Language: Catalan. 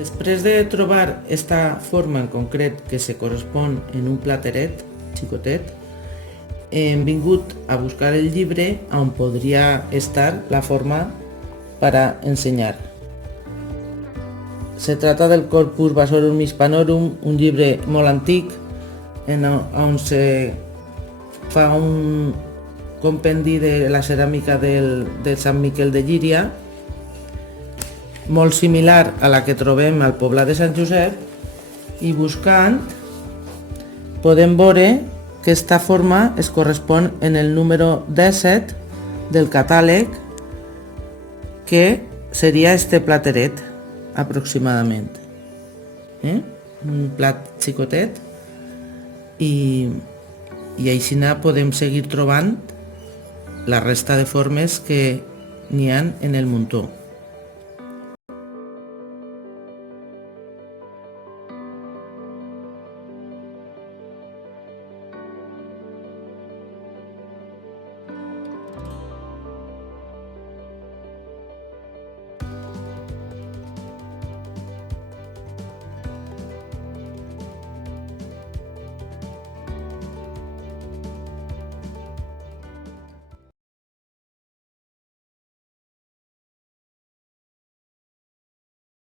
Després de trobar esta forma en concret que se correspon en un plateret xicotet, hem vingut a buscar el llibre on podria estar la forma para ensenyar. Se trata del Corpus Vasorum Hispanorum, un llibre molt antic on se fa un compendi de la ceràmica de Sant Miquel de Llíria, molt similar a la que trobem al Poblat de Sant Josep, i buscant podem veure que esta forma es correspon en el número 17 del catàleg, que seria este plateret aproximadament. Un plat xicotet, i així podem seguir trobant la resta de formes que n'hi ha en el muntó.